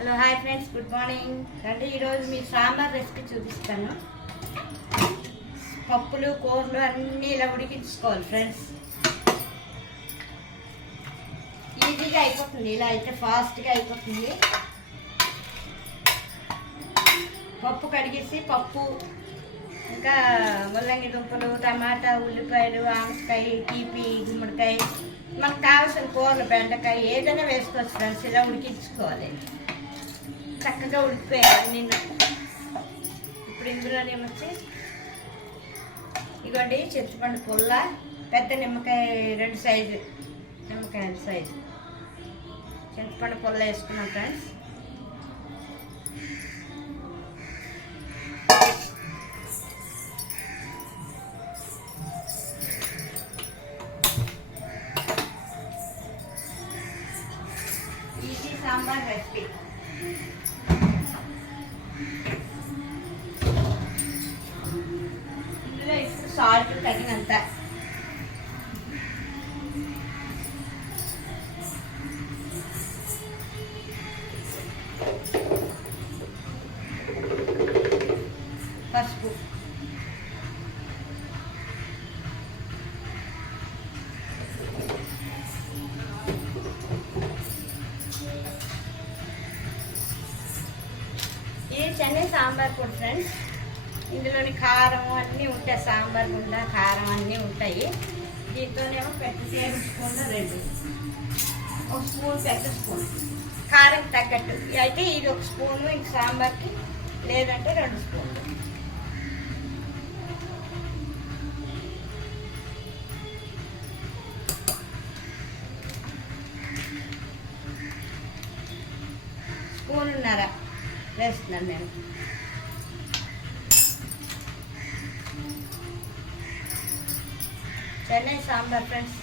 Hello hi friends, good morning. అంటే ఈరోజు మీ సాంబార్ రెసిపీ చూపిస్తాను. పప్పులు కూరలు అన్నీ ఇలా ఉడికించుకోవాలి ఫ్రెండ్స్. ఈజీగా అయిపోతుంది, ఇలా అయితే ఫాస్ట్గా అయిపోతుంది. పప్పు కడిగేసి పప్పు ఇంకా ముల్లంగి దుంపలు, టమాటా, ఉల్లిపాయలు, ఆనపకాయ, తీపి, గుమ్మడికాయ, మనకు కావాల్సిన కూరలు, బెండకాయ ఏదైనా వేసుకోవచ్చు ఫ్రెండ్స్. ఇలా ఉడికించుకోవాలి, చక్కగా ఉడికిపోయాలి నిన్ను. ఇప్పుడు ఇందులోనేమొచ్చి ఇదిగోండి చింతపండు పుల్ల, పెద్ద నిమ్మకాయ 2 సైజు నిమ్మకాయల సైజు చింతపండు పుల్ల వేసుకున్నాం ఫ్రెండ్స్. ఈజీ సాంబార్ రెసిపీ. ఇందులో ఇప్పుడు సాల్ట్ తగినంత, పసుపు, ఇది చెన్నై సాంబార్ పొడి ఫ్రెండ్స్. ఇందులోని కారం అన్నీ ఉంటాయి, సాంబార్ గుండ కారం అన్నీ ఉంటాయి. దీంతోనేమో పెద్ద టేబుల్ స్పూన్లో 2, 1 స్పూన్ పెద్ద స్పూన్ కారం తగ్గట్టు అయితే ఇది 1 స్పూను, ఇంక సాంబార్కి లేదంటే 2 స్పూన్లు. స్పూనున్నర వేస్తున్నాను నేను. చెన్నై సాంబార్ ఫ్రెండ్స్.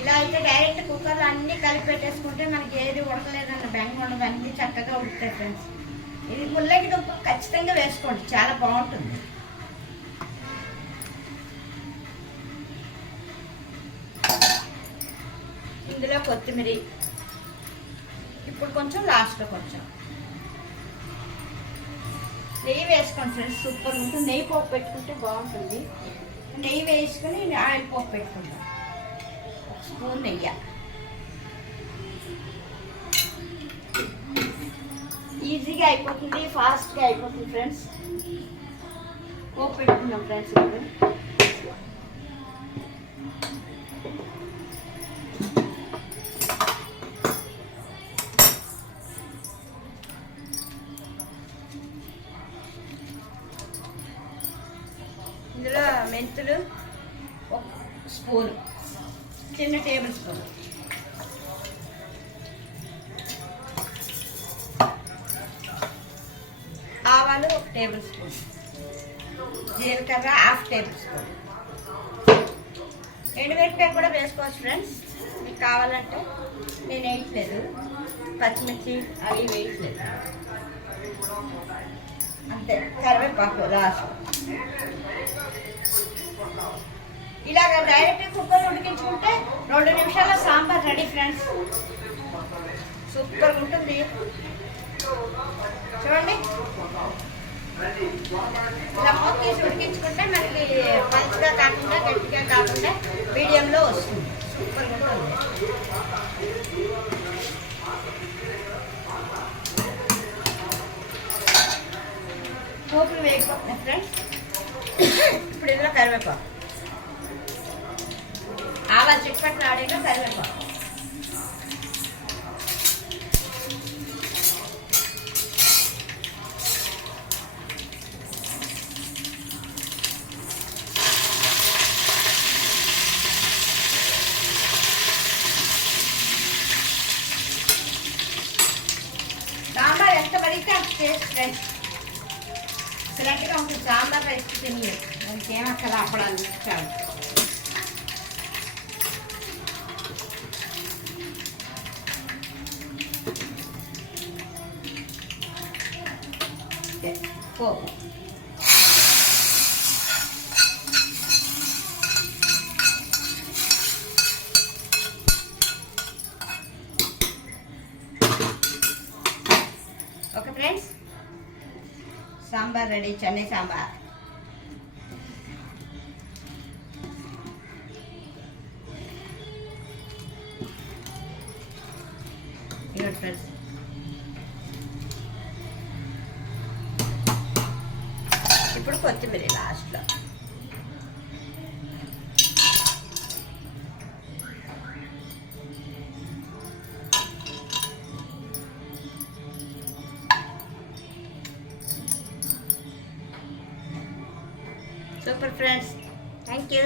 ఇలా అయితే డైరెక్ట్ కుక్కర్లో అన్నీ కలిపి పెట్టేసుకుంటే మనకి ఏది ఉడకలేదన్న బెంగ ఉండదు, అన్నీ చక్కగా ఉడుకుతాయి ఫ్రెండ్స్. ఇది ముల్లంగి దుంప ఖచ్చితంగా వేసుకోండి, చాలా బాగుంటుంది. ఇందులో కొత్తిమీర ఇప్పుడు కొంచెం లాస్ట్లో కొంచెం నెయ్యి వేసుకోండి ఫ్రెండ్స్, సూపర్ ఉంటుంది. నెయ్యి పోపు పెట్టుకుంటే బాగుంటుంది. నెయ్యి వేసుకొని ఆయిల్ పోపు పెట్టుకుంటాం, 1 స్పూన్ నెయ్యి. ఈజీగా అయిపోతుంది, ఫాస్ట్గా అయిపోతుంది ఫ్రెండ్స్. పోపు పెట్టుకుందాం ఫ్రెండ్స్. ఇప్పుడు ఇందులో మెంతులు 1 స్పూను, చిన్న టేబుల్ స్పూన్, ఆవాలు 1 టేబుల్ స్పూన్, జీలకర్ర 1/2 టేబుల్ స్పూన్, ఎండుమిరపకాయ కూడా వేసుకోవచ్చు ఫ్రెండ్స్ మీకు కావాలంటే. నేను వేయట్లేదు, పచ్చిమిర్చి అవి వేయట్లేదు అంతే. కరివేపాకు లాస్ట్. ఇలాగ డైరెక్ట్ కుక్కర్ ఉడికించుకుంటే 2 నిమిషాల్లో సాంబార్ రెడీ ఫ్రెండ్స్. సూపర్గా ఉంటుంది చూడండి. ఇలా మూత తీసి ఉడికించుకుంటే మనకి పలుచగా కాకుండా గట్టిగా కాకుండా మీడియంలో వస్తుంది, సూపర్గా ఉంటుంది. పోపులు వేగిపోతున్నాయి ఫ్రెండ్స్. ఇప్పుడు ఇందులో కరివేపాకు, ఆవాలు చిక్కట్లు ఆడేగా కరివేపాకు, సాంబార్ ఎంత పడితే అంత టేస్ట్ ఫ్రెండ్స్. ఎక్సలెంట్గా ఉంటుంది సాంబార్ రైస్ తిని. దానికి ఏమక్కల అప్పడాలు ఇచ్చాడు. అంతే పోపు. Okay friends, sambar ready, Chennai sambar. ఇవ్వండి ఫ్రెండ్స్. ఇప్పుడు కొత్తిమీర లాస్ట్లో. Super friends, thank you.